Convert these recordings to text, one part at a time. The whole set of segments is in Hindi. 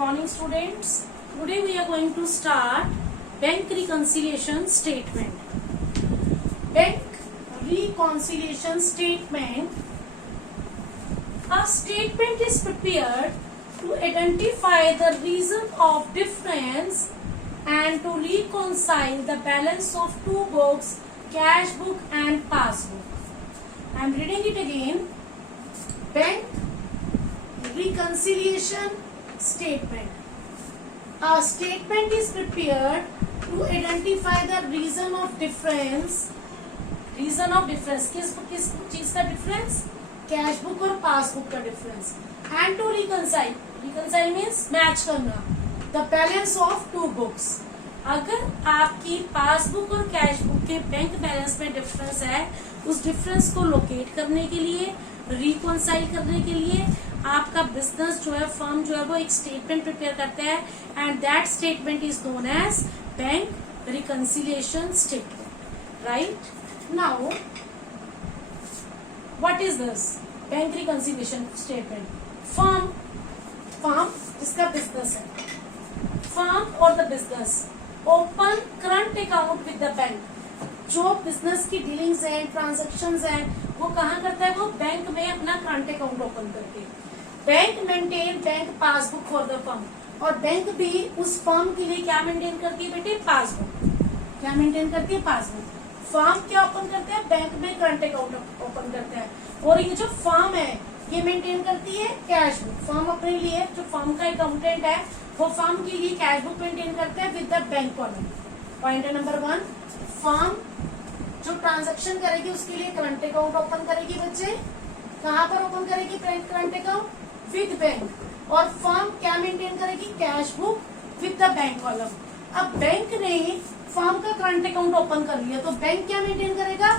morning students. Today we are going to start bank reconciliation statement. Bank reconciliation statement. A statement is prepared to identify the reason of difference and to reconcile the balance of two books, cash book and passbook. I am reading it again. Bank reconciliation statement. A statement is prepared to identify the reason of difference. Reason of difference किस चीज का डिफरेंस? कैश बुक और पासबुक का difference. And to reconcile. Reconcile means match करना. The balance of two books. अगर आपकी पासबुक और कैश बुक के बैंक बैलेंस में डिफरेंस है, उस डिफरेंस को लोकेट करने के लिए, रिकंसाइल करने के लिए आपका बिजनेस जो है, फर्म जो है, वो एक स्टेटमेंट प्रिपेयर करता है and that statement is known as bank reconciliation statement. Right now what is this bank reconciliation statement? Firm जिसका बिजनेस है, फर्म और the business open current account with the bank. जो बिजनेस की डीलिंग्स हैं, ट्रांजेक्शन्स हैं, वो कहाँ करता है? वो बैंक में अपना करंट अकाउंट ओपन करके. Bank maintain bank passbook for the firm. और बैंक भी उस फर्म के लिए क्या मेंटेन करती है बेटे? पासबुक. क्या मेंटेन करती है? पासबुक. फर्म क्या ओपन करते हैं? बैंक में करंट अकाउंट ओपन करते हैं. और ये जो फर्म है ये मेंटेन करती है कैश बुक. फर्म अपने लिए, जो फर्म का अकाउंटेंट है, वो फर्म के लिए कैश बुक मेंटेन करता है with the bank column. Point number 1, firm जो ट्रांजेक्शन करेगी उसके लिए करंट अकाउंट ओपन करेगी. बच्चे कहाँ पर ओपन करेगी करंट अकाउंट? With bank. और फर्म क्या मेंटेन करेगी? Cash book with the bank column. अब बैंक ने फर्म का करंट अकाउंट ओपन कर लिया, तो बैंक क्या मेंटेन करेगा?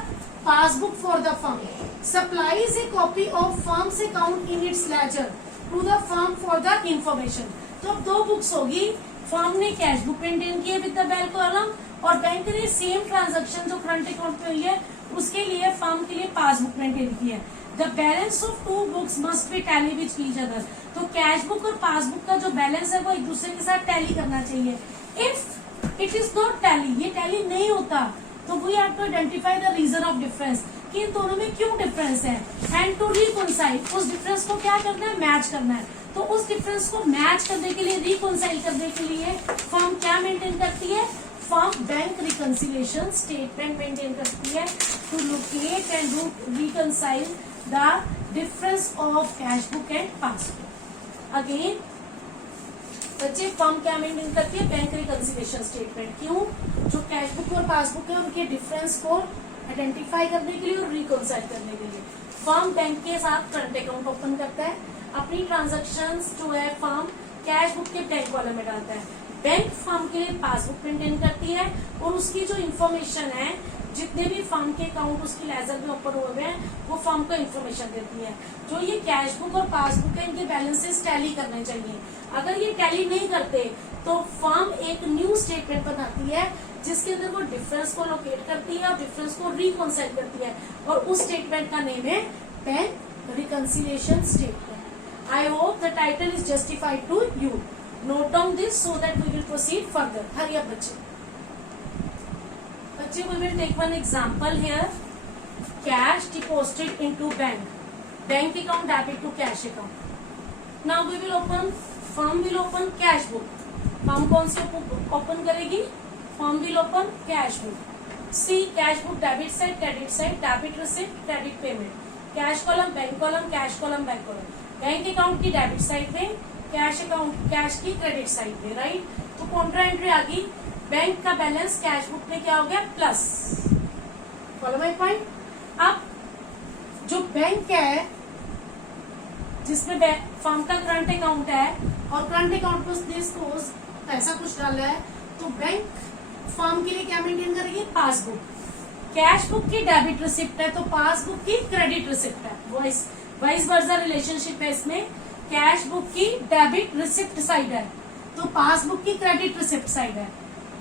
Passbook for the firm. Supplies a copy of firm's account in its ledger to the firm for the information. तो अब दो बुक्स होगी. फर्म ने कैश बुक मेंटेन की है विद द बैंक कॉलम और बैंक ने सेम ट्रांजेक्शन जो करंट अकाउंट पे हुई है उसके लिए फर्म के लिए पासबुक मेंटेन की है. The balance of two books must be tally with each other. तो कैश बुक और पासबुक का जो बैलेंस है वो एक दूसरे के साथ टैली करना चाहिए. If it is not tally, ये टैली नहीं होता, तो we have to identify the reason of difference कि इन दोनों में क्यों डिफरेंस है एंड टू रिकंसाइल. उस डिफरेंस को क्या करना है? मैच करना है. तो उस डिफरेंस को मैच करने के लिए, रिकंसाइल करने के लिए फर्म क्या मेंटेन करती है? Firm bank reconciliation statement maintain करती है to locate and reconcile the difference of cash book and passbook. Again बच्चे, फर्म क्या मेंटेन करती है? Bank reconciliation statement. क्यों? जो कैश बुक और पासबुक है उनके डिफरेंस को आइडेंटिफाई करने के लिए और रिकंसाइल करने के लिए. फर्म बैंक के साथ करंट अकाउंट ओपन करता है. अपनी ट्रांजेक्शन्स जो है फर्म कैश बुक के बैंक कॉलम में डालता है. बैंक फर्म के लिए पासबुक मेंटेन करती है और उसकी जो इन्फॉर्मेशन है, जितने भी फर्म के अकाउंट उसकी लेजर में ओपन हुए हैं, वो फर्म को इन्फॉर्मेशन देती है. जो ये कैश बुक और पासबुक है, इनके बैलेंसेस टैली करने चाहिए. अगर ये टैली नहीं करते तो फर्म एक न्यू स्टेटमेंट बनाती है जिसके अंदर वो डिफरेंस को लोकेट करती है और डिफरेंस को रिकंसाइल करती है और उस स्टेटमेंट का नेम है bank reconciliation statement. I hope the title is justified to you. Note down this so that we will proceed further. Hurry up, बच्चे. बच्चे, we will take one example here. Cash deposited into bank. Bank account debit to cash account. Now we will open. Firm will open cash book. Firm कौन सी open करेगी? Firm will open cash book. See cash book debit side, credit side, debit receipt, credit payment. Cash column, bank column, cash column, bank column. Bank account की डेबिट साइड में, कैश अकाउंट कैश की क्रेडिट साइड में. राइट. तो कॉन्ट्रा एंट्री आ गई. बैंक का बैलेंस कैश बुक में क्या हो गया? प्लस. Follow my point. अब जो बैंक है जिसमें फर्म का करंट अकाउंट है और करंट अकाउंट में उसने पैसा कुछ डाला है, तो बैंक फर्म के लिए क्या मेंटेन करेगी? पासबुक. कैश बुक की डेबिट रिसिप्ट है तो पासबुक की क्रेडिट रिसिप्ट है. वाइस वर्सा रिलेशनशिप है इसमें. कैश बुक की डेबिट रिसिप्ट साइड है तो पासबुक की क्रेडिट रिसिप्ट साइड है.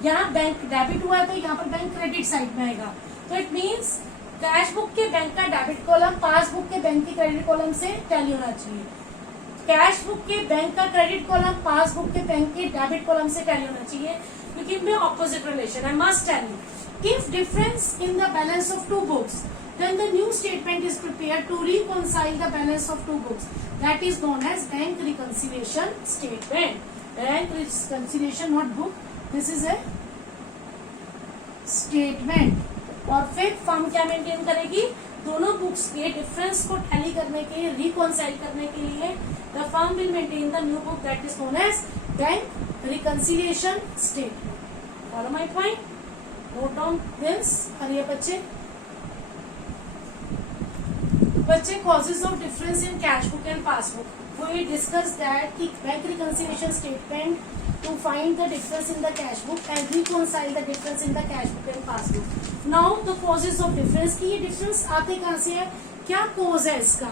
यहाँ बैंक डेबिट हुआ है तो यहाँ पर बैंक क्रेडिट साइड में आएगा. तो इट मीन्स कैश बुक के बैंक का डेबिट कॉलम पासबुक के बैंक की क्रेडिट कॉलम से टैली होना चाहिए. कैश बुक के बैंक का क्रेडिट कॉलम पासबुक के बैंक के डेबिट कॉलम से टैली होना चाहिए, क्योंकि इनमें ऑपोजिट रिलेशन है. Must tally. If difference in the balance of two books, then the new statement is prepared to reconcile the balance of two books. That is known as bank reconciliation statement. Bank reconciliation, not book. This is a statement. और फिर फर्म क्या मेंटेन करेगी, दोनों बुक्स के डिफरेंस को टैली करने के लिए, रिकॉन्साइल करने के लिए the firm will maintain the new book that is known as bank reconciliation statement. Follow my point. Note down this. अरे बच्चे causes of difference in cash book and passbook. We discussed that कि bank reconciliation statement to find the difference in the cash book and reconcile the difference in the cash book and passbook. Now the causes of difference, कि ये difference आते कहाँ से है, क्या cause है इसका.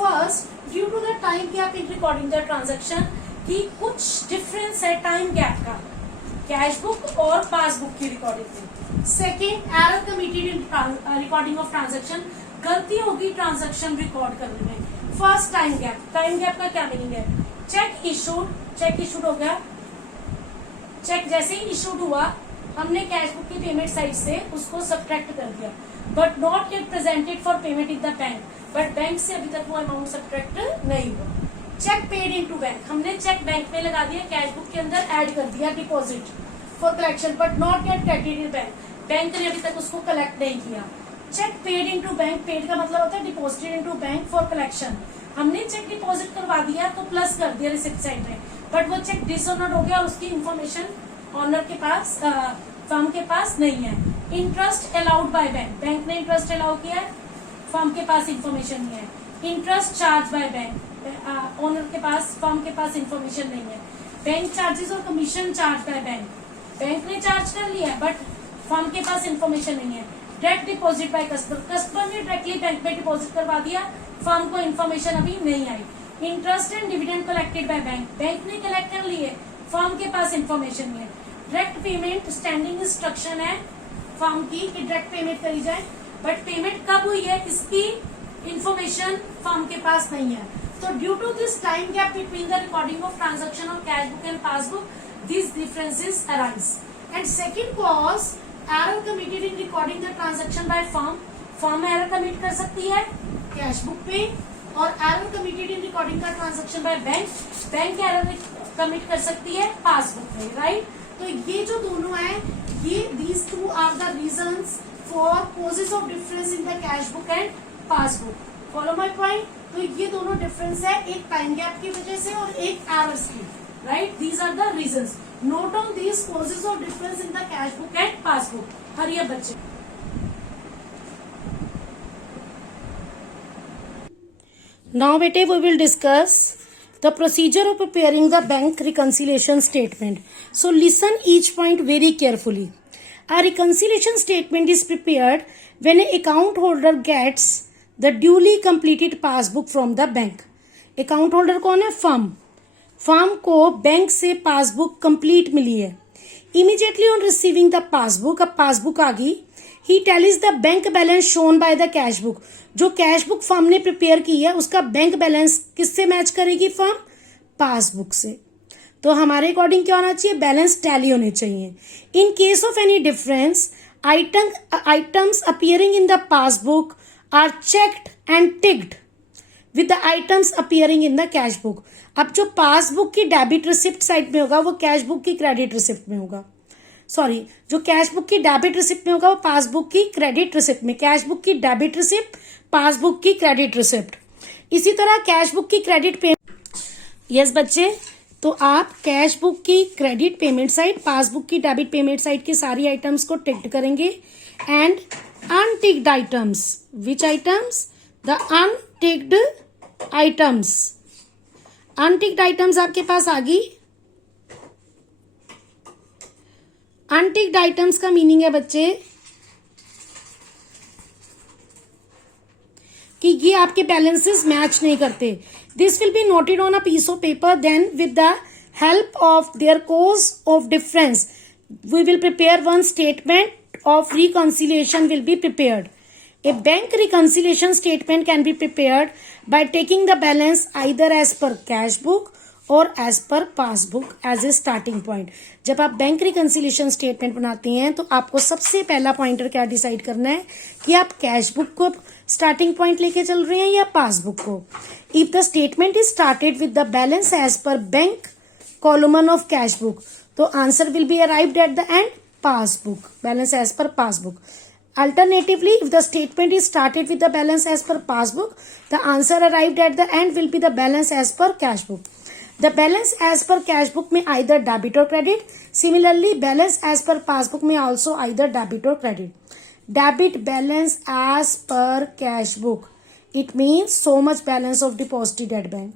First, due to the time gap in recording the transaction, कि कुछ difference है time gap का cash book और passbook की recording में. Second, error committed in recording of transaction, गलती होगी ट्रांजैक्शन रिकॉर्ड करने में. First, time gap. Time gap का क्या मीनिंग है, चेक इशूड हो गया, चेक जैसे ही इशूड हुआ हमने कैश बुक की पेमेंट साइड से उसको सब्ट्रैक्ट कर दिया, but not yet presented for payment in the bank, but bank से अभी तक वो अमाउंट सब्ट्रैक्ट नहीं हुआ. Cheque paid into bank, हमने चेक बैंक में लगा दिया, कैश बुक के अंदर ऐड कर दिया deposit for collection, but not yet credited in bank, bank ने अभी तक उसको कलेक्ट नहीं किया. Cheque paid into bank, paid का मतलब होता है deposited into bank for collection, हमने चेक डिपॉजिट करवा दिया तो प्लस कर दिया रिसिप्ट साइड में, बट वो चेक डिसऑनर्ड हो गया और उसकी इंफॉर्मेशन ऑनर के पास, फर्म के पास नहीं है. Interest allowed by bank, bank ने इंटरेस्ट अलाउ किया है, फर्म के पास इंफॉर्मेशन नहीं है. Interest charge by bank, owner के पास, फर्म के पास इंफॉर्मेशन नहीं है. बैंक चार्जेस और commission charge by bank, bank ने चार्ज कर लिया बट फर्म के पास इंफॉर्मेशन नहीं है. Direct deposit by customer, customer ने डायरेक्टली बैंक में डिपॉजिट करवा दिया, फर्म को इन्फॉर्मेशन अभी नहीं आई. Interest and dividend collected by bank, bank ने कलेक्ट कर लिए, फर्म के पास इन्फॉर्मेशन नहीं है. डायरेक्ट पेमेंट, स्टैंडिंग इंस्ट्रक्शन है फर्म की कि डायरेक्ट पेमेंट करी जाए, बट पेमेंट कब हुई है इसकी इंफॉर्मेशन फर्म के पास नहीं है. तो due to this time gap between the recording of transaction of cash book and passbook, this differences arise. And second cause, error committed in recording the transaction by firm, firm error commit कर सकती है कैश बुक पे, और एरर कमिटेड इन रिकॉर्डिंग का transaction by bank, bank error commit कर सकती है पासबुक पे, राइट. तो ये जो दोनों है, ये these two are the reasons for causes of difference in the cash book and passbook. Follow my point. तो ये दोनों डिफरेंस है, एक टाइम गैप की वजह से और एक एरर्स की, right. These are the reasons. Note on these causes of difference in the cash book and passbook. हरिया बच्चे. Now बेटे we will discuss the procedure of preparing the bank reconciliation statement. So listen each point very carefully. A reconciliation statement is prepared when an account holder gets the duly completed passbook from the bank. Account holder कौन है, फर्म. फर्म को बैंक से पासबुक कंप्लीट मिली है. Immediately on receiving the passbook, अब पासबुक आ गई, he tallies the bank balance shown by the cash book, जो कैश बुक फर्म ने प्रिपेयर की है उसका बैंक बैलेंस किससे मैच करेगी फर्म, पासबुक से. तो हमारे अकॉर्डिंग क्या होना चाहिए, बैलेंस टैली होने चाहिए. In case of any difference, items appearing in the passbook are checked and ticked with the items appearing in the cash book. अब जो पासबुक की डेबिट रिसिप्ट साइड में होगा वो कैश बुक की क्रेडिट रिसिप्ट में होगा. सॉरी, जो कैश बुक की डेबिट रिसिप्ट में होगा वो पासबुक की क्रेडिट रिसिप्ट में. कैश बुक की डेबिट रिसिप्ट, पासबुक की क्रेडिट रिसिप्ट. इसी तरह कैश बुक की क्रेडिट पेमेंट. यस बच्चे, तो आप कैश बुक की क्रेडिट पेमेंट साइड, पासबुक की डेबिट पेमेंट साइड की सारी आइटम्स को टिक्ड करेंगे. And unticked items, which items, the अनटिक्ड items. अनटिक्ड items आपके पास आ गई. अनटिक्ड आइटम्स का मीनिंग है बच्चे कि ये आपके बैलेंसेस मैच नहीं करते. This will be noted on a piece of paper, then with the help of their cause of difference we will prepare one statement of reconciliation will be prepared. A bank reconciliation statement can be prepared by taking the balance either as per cash book और as per passbook as a starting point. जब आप बैंक रिकंसिलिएशन स्टेटमेंट बनाते हैं तो आपको सबसे पहला पॉइंटर क्या डिसाइड करना है कि आप कैश बुक को स्टार्टिंग पॉइंट लेके चल रहे हैं या पासबुक को. If the statement is started with the balance as per bank column of cash book, तो answer will be arrived at the end passbook, balance as per passbook. Alternatively, if the statement is started with the balance as per passbook, the answer arrived at the end will be the balance as per cash book. The balance as per cash book may either debit or credit. Similarly, balance as per passbook may also either debit or credit. Debit balance as per cash book. It means so much balance of deposited at bank.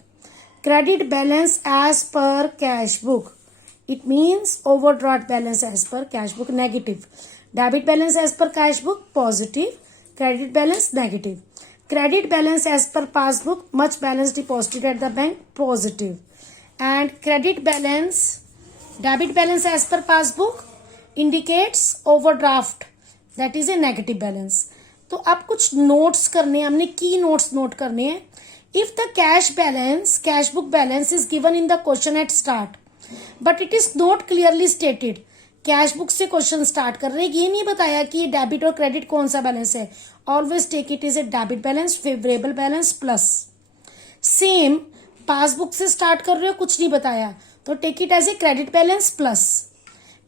Credit balance as per cash book. It means overdraft balance as per cash book, negative. Debit balance as per cash book, positive. Credit balance, negative. Credit balance as per passbook, much balance deposited at the bank, positive. And credit balance, debit balance as per passbook indicates overdraft, that is a negative balance. तो अब कुछ नोट्स करने हैं, हमने की नोट्स नोट करने हैं. If the cash balance, cash book balance is given in the question at start, but it is not clearly stated. Cash book से क्वेश्चन स्टार्ट कर रहे हैं, ये नहीं बताया कि ये डेबिट और क्रेडिट कौन सा बैलेंस है. Always take it is a debit balance, favourable balance plus. Same passbook से स्टार्ट कर रहे हो, कुछ नहीं बताया, तो take it as a credit balance plus.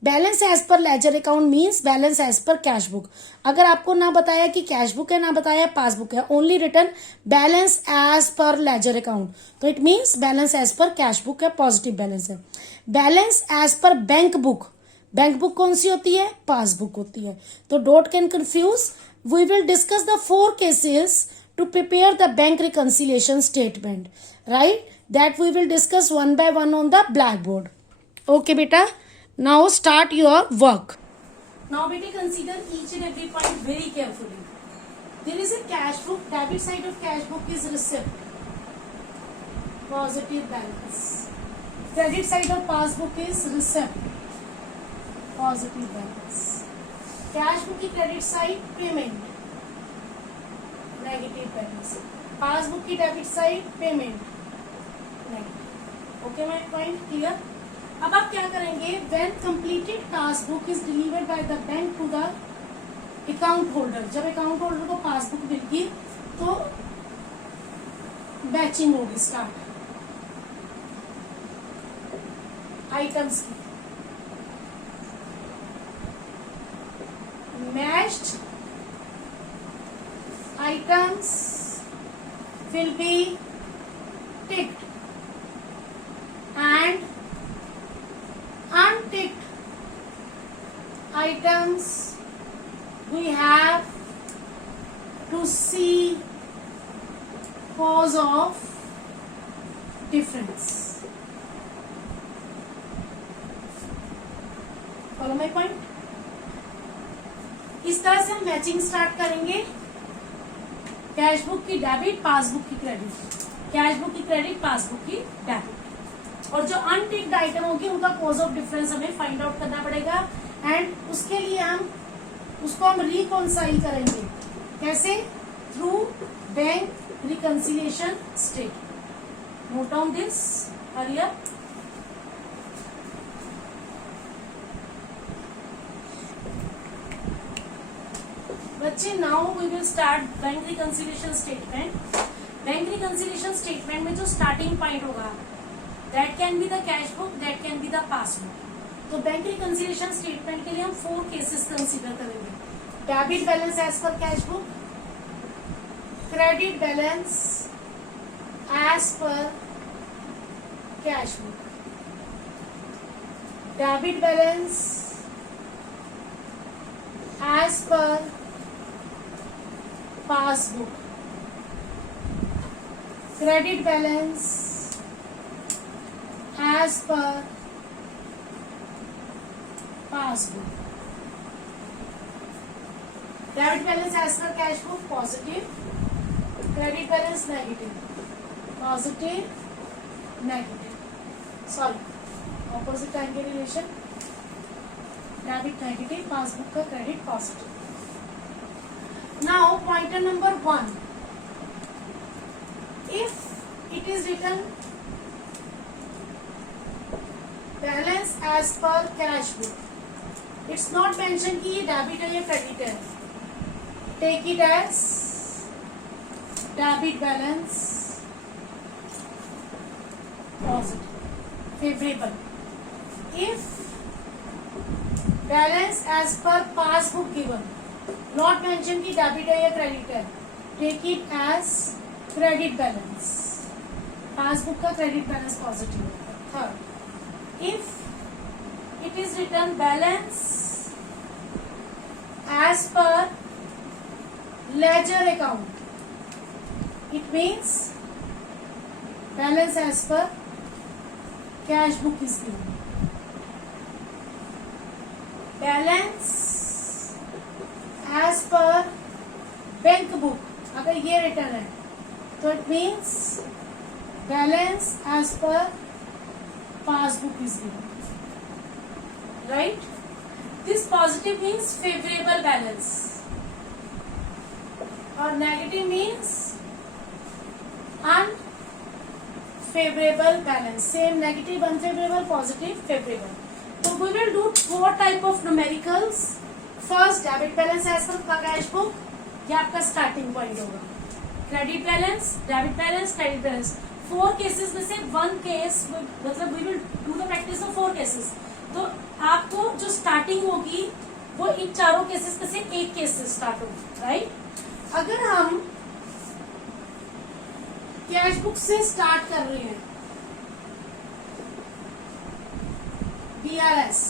Balance as per ledger account means balance as per cash book. अगर आपको ना बताया कि कैश बुक है, ना बताया पासबुक है, only written balance as per ledger account, तो it means balance as per cash book है, पॉजिटिव बैलेंस है. Balance as per bank book, bank book कौन सी होती है, पासबुक होती है. तो don't can confuse. We will discuss the 4 cases to prepare the bank reconciliation statement, right, that we will discuss one by one on the black board. Okay बेटा, now start your work. Now बेटे consider each and every point very carefully. There is a cash book. Debit side of cash book is receipt, positive balance. Credit side of passbook is receipt, positive balance. Cash book की credit side payment, negative balance. Passbook की debit side payment, negative. Okay, my point clear. अब आप क्या करेंगे, when completed task book is delivered by the bank to the account holder. जब अकाउंट होल्डर को पासबुक मिलेगी तो बैचिंग होगी स्टार्ट आइटम्स की. Matched items will be ticked and unticked items we have to see cause of difference. Follow my point? इस तरह से हम मैचिंग स्टार्ट करेंगे. कैश बुक की डेबिट, पासबुक की क्रेडिट, कैश बुक की क्रेडिट, पासबुक की डेबिट. और जो अनटिक्ड आइटम होगी उनका कॉज ऑफ डिफरेंस हमें फाइंड आउट करना पड़ेगा. एंड उसके लिए उसको हम रिकॉन्साइल करेंगे. कैसे? Through bank reconciliation statement. Note down this हरियर. बच्चे, now we will start bank reconciliation statement. Bank reconciliation statement में जो स्टार्टिंग पॉइंट होगा, that can be the cash book, that can be the passbook. तो बैंक रिकंसिलिएशन स्टेटमेंट के लिए हम 4 केसेस कंसीडर करेंगे. Debit balance as per cash book, credit balance as per cash book, debit balance as per passbook, credit balance as per passbook, debit balance as per cash book positive, credit balance negative, positive negative, sorry opposite time के रिलेशन, डेबिट नेगेटिव, पासबुक का credit positive. Now pointer number 1. If it is written balance as per cash book, it's not mentioned कि ये डेबिट है या क्रेडिट है. Take it as debit balance, positive, favorable. If balance as per passbook given, not mentioned कि डेबिट है या क्रेडिट है, take it as credit balance. Passbook का क्रेडिट बैलेंस पॉजिटिव होगा. Third, if it is written balance as per ledger account, it means balance as per cash book is given. Balance as per bank book अगर ये रिटर्न है तो it means balance as per passbook is given. Right. This positive means favourable balance और negative means unfavourable balance. Same negative, unfavourable, positive, favourable. तो we will do 4 type of numericals. First debit balance as per cash book, ये आपका स्टार्टिंग पॉइंट होगा. Credit balance, debit balance, credit balance. 4 cases में से 1 केस, मतलब we will do the practice of 4 cases. तो आपको जो स्टार्टिंग होगी वो इन चारों केसेस में से एक केस से स्टार्ट होगी. राइट. अगर हम कैश बुक से स्टार्ट कर रहे हैं, BRS,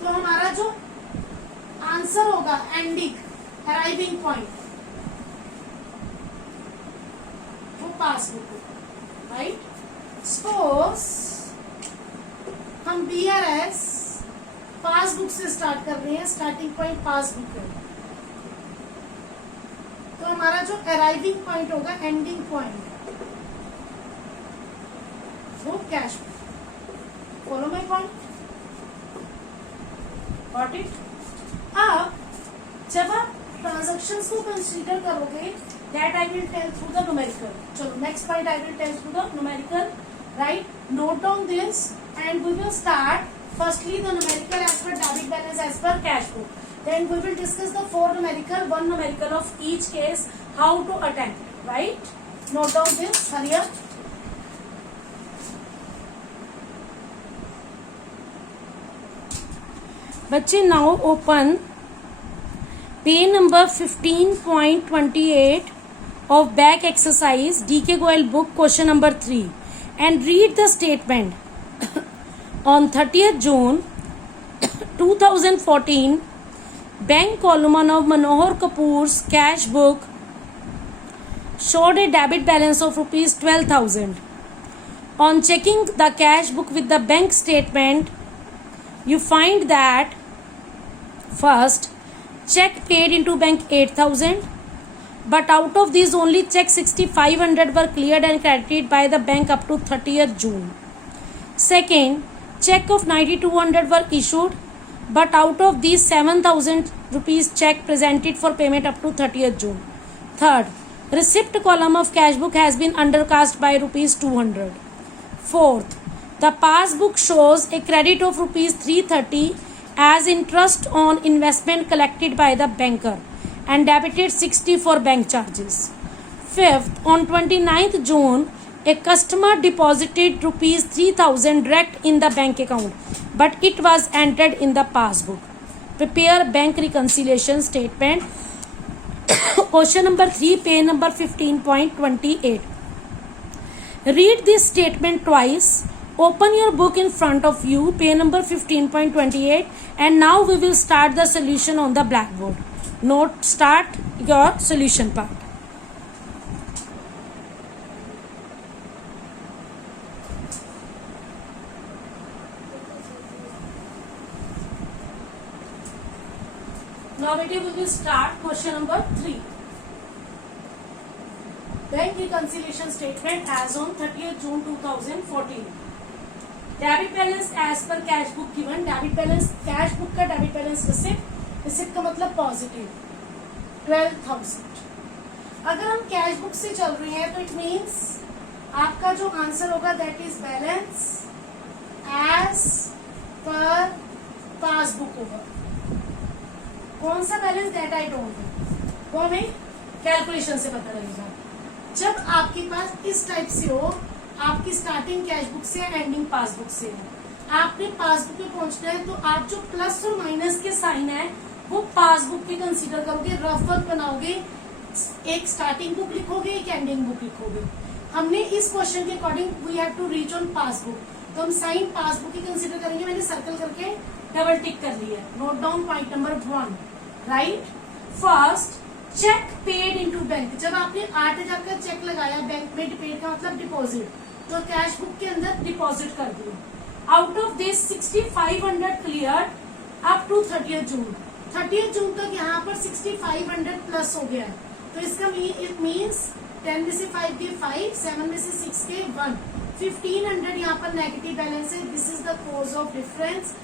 तो हमारा जो आंसर होगा एंडिंग अराइविंग पॉइंट वो पासबुक होगा. राइट. सपोज हम BRS पासबुक से स्टार्ट कर रहे हैं, स्टार्टिंग पॉइंट पासबुक है, तो हमारा जो अराइविंग पॉइंट होगा, एंडिंग पॉइंट, वो cash book. Follow my point. Got it. अब जब आप ट्रांजेक्शन्स को कंसीडर करोगे, that I will tell through the numerical. चलो next point I will tell through the numerical. Right. Note down this and we will start firstly the numerical as per debit balance as per cash book. Then we will discuss the 4 numerical, 1 numerical of each case, how to attempt. Right. Note down this. Hurry up. बच्चे now open page number 15.28 of back exercise DK Goel book question number 3 and read the statement. On 30th June 2014, bank column of Manohar Kapoor's cash book showed a debit balance of rupees 12,000. On checking the cash book with the bank statement, you find that first, check paid into bank 8,000, but out of these only check 6,500 were cleared and credited by the bank up to 30th June. Second, check of 9,200 were issued, but out of these 7,000 rupees check presented for payment up to 30th June. Third, receipt column of cash book has been undercast by rupees 200. Fourth, the passbook shows a credit of rupees 330 as interest on investment collected by the banker and debited 60 for bank charges. Fifth, on 29th June, a customer deposited rupees 3,000 direct in the bank account, but it was entered in the passbook. Prepare bank reconciliation statement. Question number 3, page number 15.28. Read this statement twice. Open your book in front of you, page number 15.28, and now we will start the solution on the blackboard. Note, start your solution part. Now we will start question number 3. Bank reconciliation statement as on 30th June 2014. Debit balance as per cash book given. Debit balance cash book का debit balance receipt. receipt का मतलब positive. 12,000। अगर हम कैश बुक से चल रहे हैं तो इट मीन्स आपका जो आंसर होगा that is balance as per passbook होगा। कौन सा balance, that I don't know, वो हमें कैलकुलेशन से पता लगेगा। जब आपके पास इस टाइप से हो, आपकी स्टार्टिंग कैश बुक से एंडिंग पासबुक से है, आपने पासबुक पे पहुंचना है, तो आप जो प्लस और माइनस के साइन है वो पासबुक के कंसीडर करोगे, रफ वर्क बनाओगे, एक स्टार्टिंग बुक लिखोगे, एक एंडिंग बुक लिखोगे। हमने इस क्वेश्चन के according we have to reach on passbook, तो हम साइन पासबुक की कंसीडर करेंगे। मैंने सर्कल करके डबल टिक कर लिया। Note down point number 1, right. First, cheque paid into bank. जब आपने 8,000 का चेक लगाया बैंक में, पेड का मतलब डिपॉजिट, तो कैश बुक के अंदर डिपॉजिट कर दिया। Out of this 6,500 clear up to 30 June. 30 जून तक यहाँ पर 6,500 प्लस हो गया है, तो इसका इट मीन्स 10 में से 5 के 5, 7 में से 6 के 1, 1,500 यहाँ पर नेगेटिव बैलेंस है। This is the cause of difference.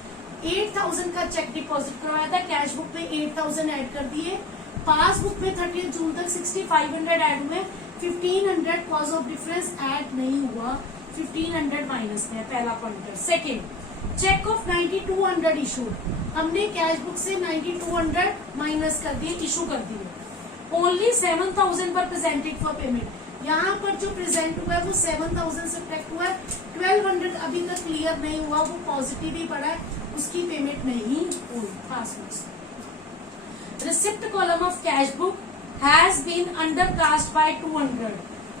8,000 का चेक डिपॉजिट करवाया था, कैश बुक में 8,000 ऐड कर दिए, पासबुक में 30 जून तक 6,500 ऐड हुए, 1,500 कॉज ऑफ डिफरेंस ऐड नहीं हुआ, 1,500 माइनस में, पहला pointer. Second, cheque of 9,200 issued. हमने कैश बुक से 9,200 माइनस कर दिए, इशू कर दिए। ओनली 7,000 पर प्रेजेंटेड फॉर पेमेंट। यहाँ पर जो प्रेजेंट हुआ है वो 7,000 से सब्ट्रैक्ट हुआ है। 1,200 अभी तक क्लियर नहीं हुआ, वो पॉजिटिव ही पड़ा है, उसकी पेमेंट नहीं हुई पासबुक से। Receipt column of cash book has been undercast by 200।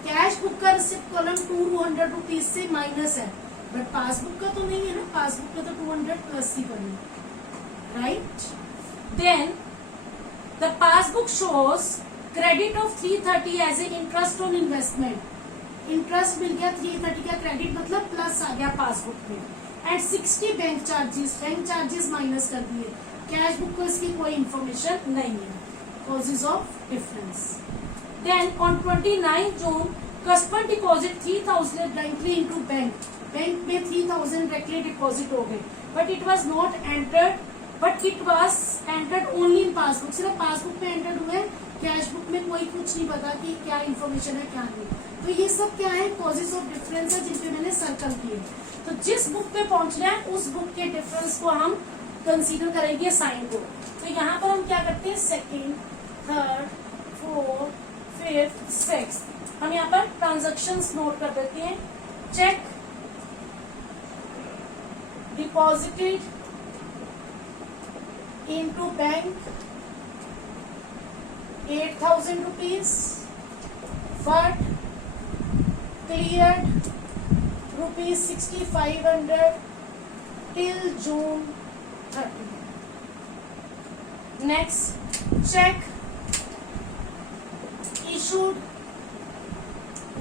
Cash book का रिसिप्ट कॉलम 200 रुपीज से माइनस है, बट पासबुक का तो नहीं है ना, पासबुक का तो 200 प्लस ही बने, right. Then the passbook shows credit of 330 as a interest on investment. Interest मिल गया 330 का, क्रेडिट मतलब प्लस आ गया पासबुक में, एंड 60 बैंक चार्जेस माइनस कर दिए। कैश बुक को इसकी कोई इंफॉर्मेशन नहीं है। Causes of difference. Then on 29 June customer deposit 3,000 directly into bank. Bank में 3,000 डायरेक्टली डिपॉजिट हो गए, but it was not entered, but it was entered only in passbook. सिर्फ पासबुक में एंटर्ड हुए, कैश बुक में कोई कुछ नहीं पता कि क्या इन्फॉर्मेशन है क्या नहीं। तो ये सब क्या है, कॉजेज ऑफ डिफरेंस है, जिनपे मैंने सर्कल किए। तो जिस बुक पे पहुंचना है उस बुक के डिफरेंस को हम कंसीडर करेंगे साइन को। तो यहाँ पर हम क्या करते हैं, second, third, fourth, fifth, sixth, हम यहाँ पर ट्रांजैक्शंस नोट कर देते हैं। Check deposited into bank 8,000 rupees, but cleared rupees 6,500 till June 30. Next, check issued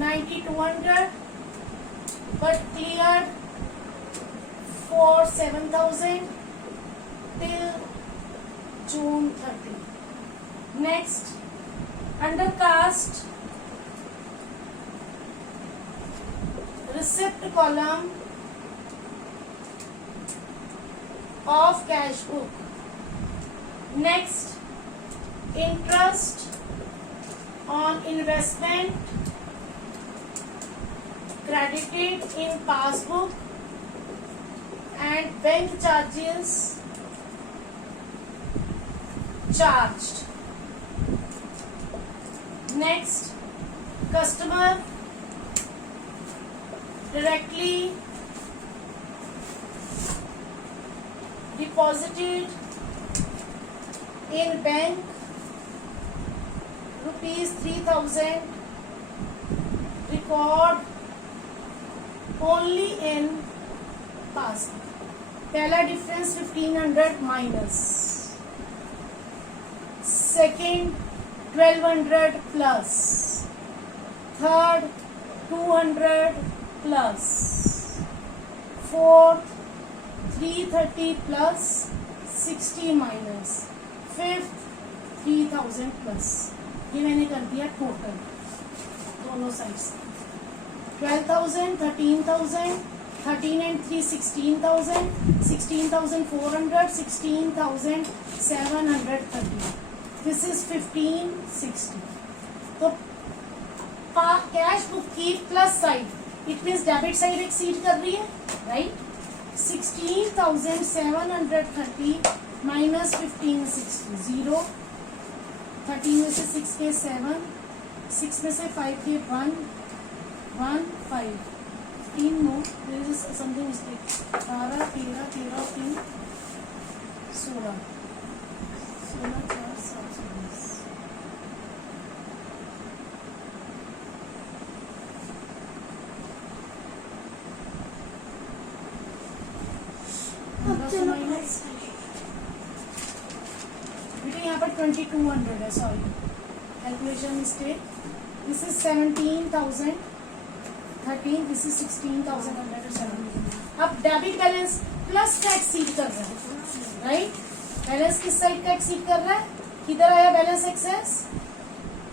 9,200 but cleared for 7,000 till June 30. Next, undercast receipt column of cash book. Next, interest on investment credited in passbook and bank charges charged. Next, customer directly deposited in bank rupees 3,000, record only in passbook. पहला difference 1,500 minus, second 1,200 plus, third 200 plus, fourth 330 plus 60 minus, fifth 3,000 plus. ये मैंने कर दिया टोटल दोनों साइड से। 12,000, 13,000, 13 and 3 16,000, 16,400, 16,730। This is 1560. तो कैश बुक की plus side, it means debit side exceed कर रही है, राइट. 16,730 माइनस 1560, 0. 13 में से 6 के 7, 6 में से 5 के 1, 1, 5, 3 no, there is something mistake. 12, 13, 13 और 3 16, 16, 4, 7, 20. बेटा यहाँ पर 2200 है, sorry calculation mistake. This is 17,013, this is 16,117. अब डेबिट बैलेंस प्लस का एक्सीड कर रहा है, राइट. बैलेंस किस साइड का एक्सीड कर रहा है, किधर आया बैलेंस एक्सेस,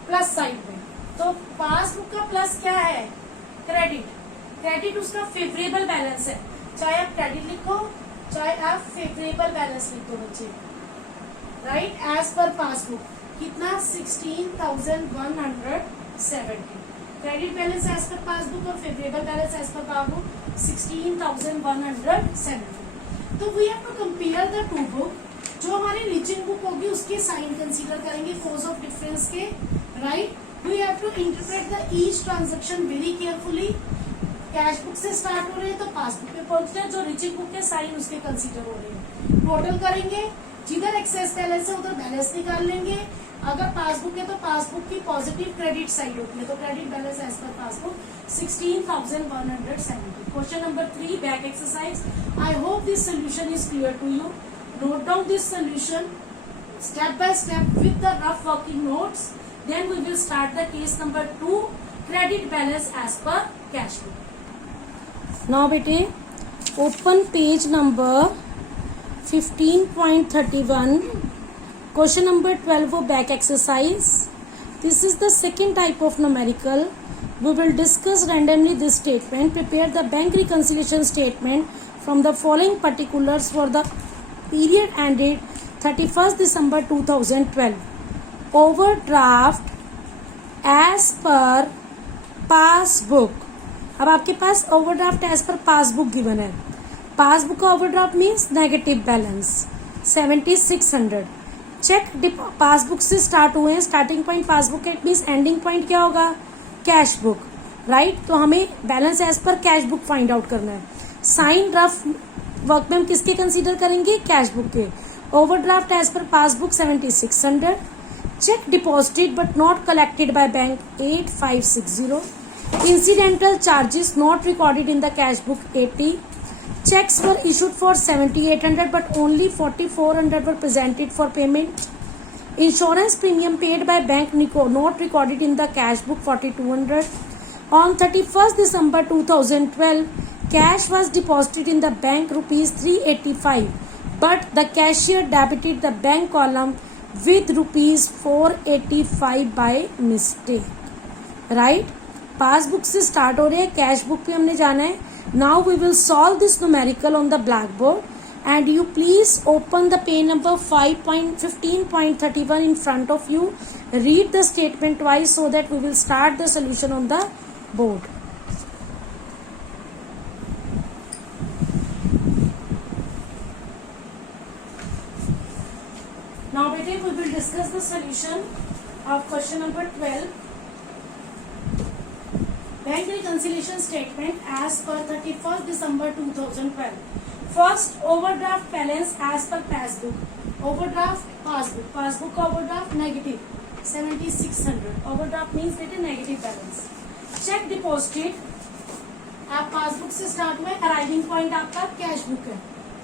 प्लस साइड में. तो पासबुक का प्लस क्या है, क्रेडिट. क्रेडिट उसका फेवरेबल बैलेंस है, चाहे आप क्रेडिट लिखो चाहे आप फेवरेबल बैलेंस लिख दो बच्चे, राइट. एज पर पासबुक कितना 16,170. Credit balance as per passbook और favourable balance as per passbook 16,170. तो we have to compare the two book. जो हमारी रीचिंग बुक होगी उसके साइन कंसीडर करेंगे कोज ऑफ डिफरेंस के, right. We have to interpret the each transaction very carefully. Cash book से स्टार्ट हो रहे हैं तो पासबुक पे पहुंचते हैं, जो रीचिंग बुक के साइन उसके कंसीडर हो रहे हैं. टोटल करेंगे, जिधर एक्सेस बैलेंस है उधर बैलेंस निकाल लेंगे. अगर पासबुक है तो पासबुक की पॉजिटिव क्रेडिट साइड होती है, तो credit balance as per passbook 16,170. Question number 3 back exercise. I hope this solution is clear to you. Note down this solution step by step with the rough working notes. Then we will start the case number 2, credit balance as per cash book. Now bete open page number 15.31, question number 12 of back exercise. This is the second type of numerical. We will discuss randomly this statement. Prepare the bank reconciliation statement from the following particulars for the period ended 31st December 2012. Overdraft as per passbook. अब आपके पास overdraft as per passbook given है. पासबुक का overdraft means negative balance 7600. Check passbook से स्टार्ट हुए हैं, starting point passbook it means ending point क्या होगा, कैश बुक, राइट. तो हमें balance as per cash book find out करना है. साइन रफ वर्क में हम किसके कंसीडर करेंगे, कैश बुक के. Overdraft as per passbook 7600. Cheque deposited but not collected by bank 8560. Incidental charges not recorded in the cash book 80. Checks were issued for 7800 but only 4400 were presented for payment. Insurance premium paid by bank not recorded in the cash book 4200. On 31st December 2012, cash was deposited in the bank rupees 385 but the cashier debited the bank column with rupees 485 by mistake, right. Passbook से स्टार्ट हो रहे हैं, कैश बुक पे हमने जाना है. Now we will solve this numerical on the black board and you please open the page number 15.31 in front of you. Read the statement twice so that we will start the solution on the board. Now beta we will discuss the solution of question number 12. Bank reconciliation statement as per 31st December 2012. First, overdraft balance as per passbook. Overdraft passbook. Passbook का overdraft negative 7600. Overdraft means it is negative balance. Check deposited. आप पासबुक से स्टार्ट हुए, अराइविंग पॉइंट आपका कैश बुक है,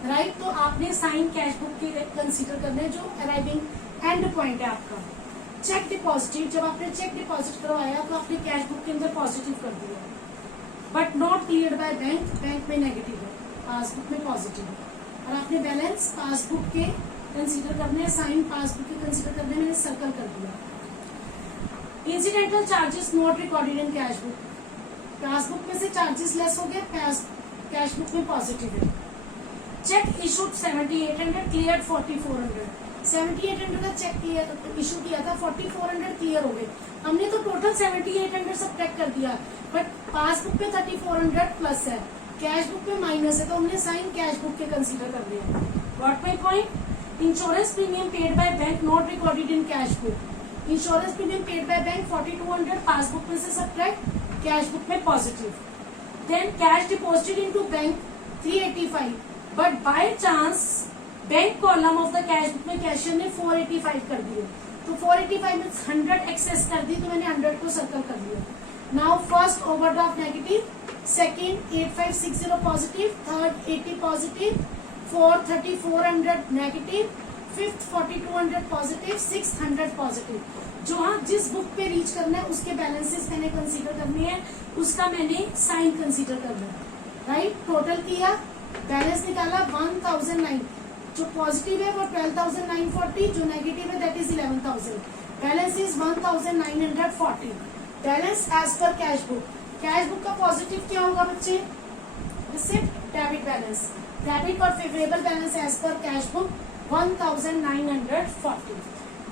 राइट. तो आपने साइन कैश बुक के कंसीडर करने जो अराइविंग एंड पॉइंट है आपका. चेक डिपॉजिटेड, जब आपने चेक डिपॉजिट करवाया तो आपने कैश बुक के अंदर पॉजिटिव कर दिया, but not cleared bye bank. Bank में नेगेटिव है, पासबुक में पॉजिटिव है. और आपने बैलेंस पासबुक के कंसीडर करने, साइन पासबुक के कंसीडर करने में सर्कल कर दिया. Incidental charges not recorded in cash book. Passbook में से चार्जेस लेस हो गए, कैश बुक में पॉजिटिव है. Check issued 7800, cleared 4400. 7800 का चेक इशू किया था, 4400 क्लियर हो गए, हमने तो टोटल 7800 सब्ट्रैक्ट कर दिया, बट पासबुक पे 3400 प्लस है, कैश बुक पे माइनस है, तो हमने साइन कैश बुक के कंसीडर कर लिया। What my point? Insurance premium paid by bank not recorded in cash book. Insurance premium paid by bank 4200 passbook में से सब्ट्रैक्ट, कैश बुक में positive. Then cash deposited into bank 385, but by chance bank column of the cash book में कैशियर ने 485 कर दिए, तो 485 में 100 एक्सेस कर दी, तो मैंने 100 को सर्कल कर दिया। Now first overdraft negative, second 8560 positive, third 80 positive, fourth 3400 negative, fifth 4200 positive, 600 positive. जो हाँ जिस बुक पे रीच करना है उसके बैलेंसेस मैंने कंसीडर करने हैं, उसका मैंने साइन कंसीडर करना है, राइट। टोटल किया, बैलेंस निकाला 1009, जो पॉजिटिव है वो 12,940, जो नेगेटिव है that is 11,000, balance is 1,940। Balance as per cash book, cash book का पॉजिटिव क्या होगा बच्चे? रिसिप्ट डेबिट बैलेंस, डेबिट और favourable balance as per cash book 1,940।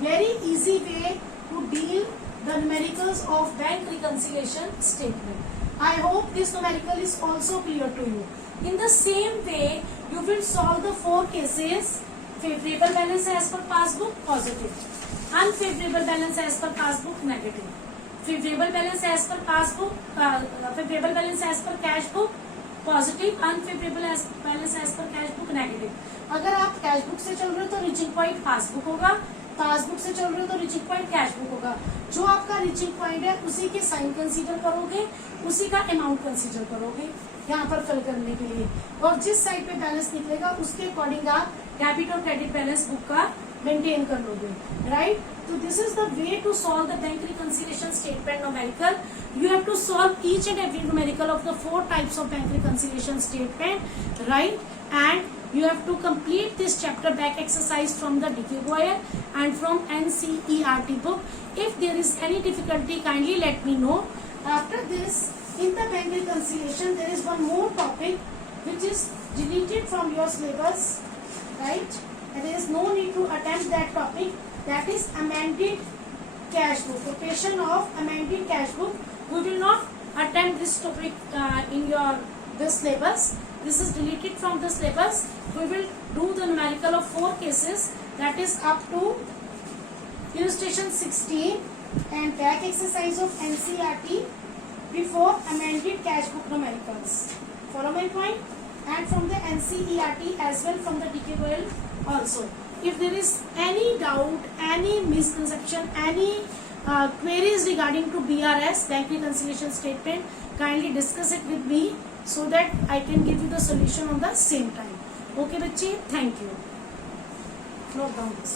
Very easy way to deal the numericals of bank reconciliation statement. I hope this numerical is also clear to you. In the same way, you will solve the 4 cases: favorable balance as per passbook positive, unfavorable balance as per passbook negative, favorable balance as per passbook, favorable balance as per cash book positive, unfavorable balance as per cash book negative. अगर आप कैश बुक से चल रहे हो तो रीचिंग पॉइंट पासबुक होगा, पासबुक से चल रहे हो तो रीचिंग पॉइंट कैश बुक होगा। जो आपका रीचिंग पॉइंट है उसी के साइन कंसीडर करोगे, उसी का अमाउंट कंसीडर करोगे यहाँ पर फिल करने के लिए, और जिस साइड पे बैलेंस निकलेगा उसके अकॉर्डिंग आप डेबिट और क्रेडिट बैलेंस बुक का मेंटेन कर लोगे, राइट। तो this is the way to solve the bank reconciliation statement numerical. You have to solve each and every numerical of the 4 types of bank reconciliation statement, right? And you have to complete this chapter back exercise from the D.K. Goyal and from NCERT book. If there is any difficulty, kindly let me know. After this, in the bank reconciliation, there is one more topic which is deleted from your syllabus, right? And there is no need to attempt that topic. That is amended cash book. Quotation of amended cash book. We will not attempt this topic in your this syllabus. This is deleted from the syllabus. We will do the numerical of 4 cases, that is up to illustration 16 and back exercise of NCERT before amended cash book numericals. Follow my point? And from the NCERT as well from the D.K. Goyal also. If there is any doubt, any misconception, any queries regarding to BRS, bank reconciliation statement, kindly discuss it with me so that I can give you the solution on the same time. Okay बच्चे, thank you. Note down this.